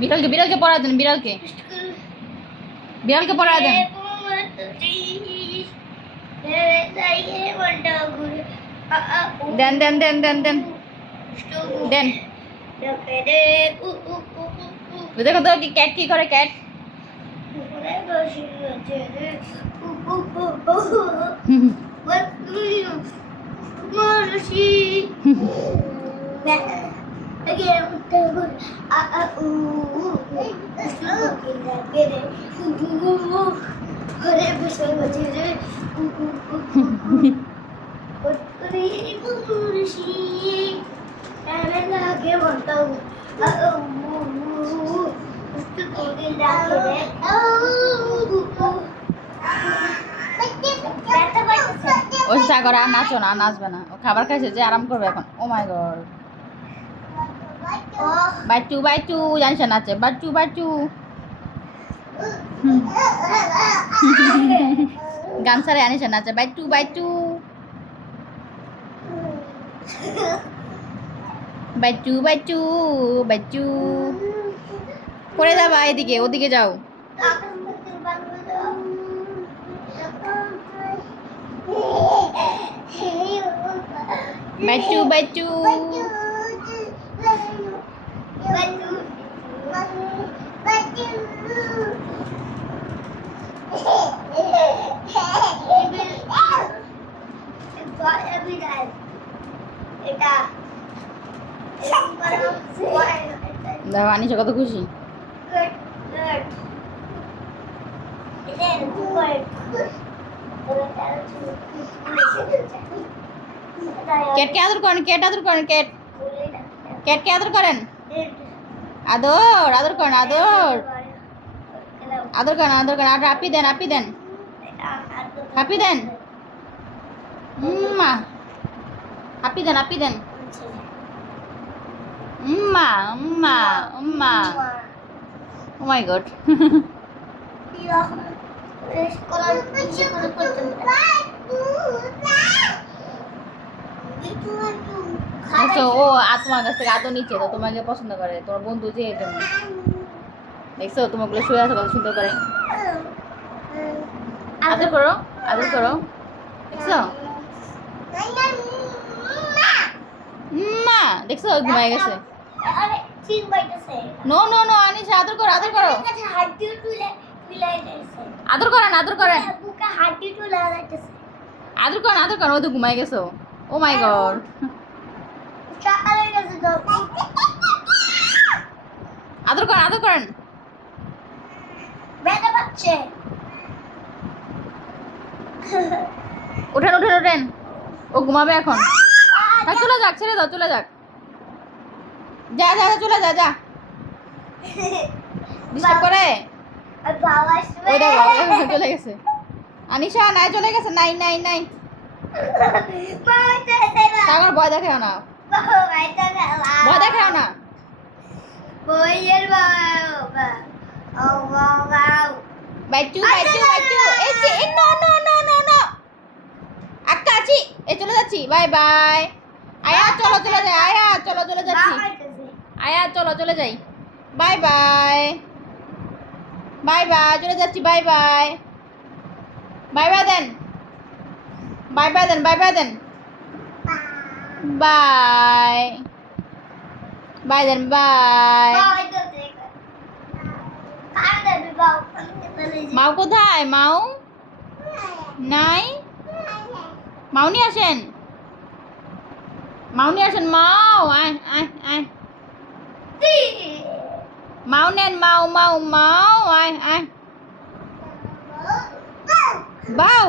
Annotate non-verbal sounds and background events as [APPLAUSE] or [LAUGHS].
বিড়ালকে বিড়ালকে পড়া দেন বিড়ালকে। বিড়ালকে পড়া দেন। দেন দেন দেন দেন দেন। দেন। দেখো তো কি ক্যাট কি করে ক্যাট? [LAUGHS] [LAUGHS] ঘরে বসে বসে রে পটকরি কুকুরশি এনে লাগে বলতাও উস্তে কোগে ও চা করে আর নাচো না নাচবে না ও খাবার খাইছে যে আরাম করবে এখন ও মাই গড বাচ্চু বাচ্চু জানিস না নাচে বাচ্চু বাচ্চু গান সারে আনিস নাচে বাচ্চু বাচ্চু বাচ্চু বাচ্চু বাচ্চু পড়ে যাবা এদিকে ওদিকে যাও বাচ্চু বাচ্চু দেখো আনিস কত খুশি? কেটকে আদর করেন কেট আদর করেন কেট। কেটকে আদর করেন। আদর আদর করেন আদর। আদর করেন আদর করেন। আর আপি দেন আপি দেন। হাপি দেন। মা হাপি দেন আপি দেন। মা মা মা ও মাই গড দেখছ ও তোমার কাছ থেকে আদর নিচ্ছে তো তোমাকে পছন্দ করে। তোমার বন্ধু যে এই জন্য দেখছ তোমাগুলো শুয়ে আছে কত সুন্দর করে। আদর করো আদর করো। দেখছ? মা দেখছ? ঘুমাই গেছে। নো নো নো আনিস আদর করো আদর করো। আদর করেন আদর করেন। আদর করেন আদর করেন। ও তো ঘুমাই গেছো। ও মাই গড আদর করেন আদর করেন। ওঠেন ওঠেন ওঠেন ও ঘুমাবে এখন। চলে যাক ছেড়ে দাও চলে যাক। যা যা চলে যা যা। ডিস্টার্ব করে? দেখো চলে গেছে। আনিশা নাই চলে গেছে নাই নাই নাই। সাগর ভয় দেখাও না। ভয় দেখাও না। বইয়ের বাইচু বাইচু বাইচু এই যে no no no no no. Hakka আছি। এই চলে যাচ্ছি। Bye bye. আয়া চলো চলে যাই। আয়া চলো চলে যাচ্ছি। আয়া চলো চলে যাই। Bye bye. Bye bye. চলে যাচ্ছি। Bye bye. By bye then. Bye bye then bye bye then. Bye bye then bye মাও কোথায় মাও নাই মাউনি আসেন মাউনি আসেন মাও আয় আয় আয় মাও নেন মাও মাও মাও আয় আয় বাউ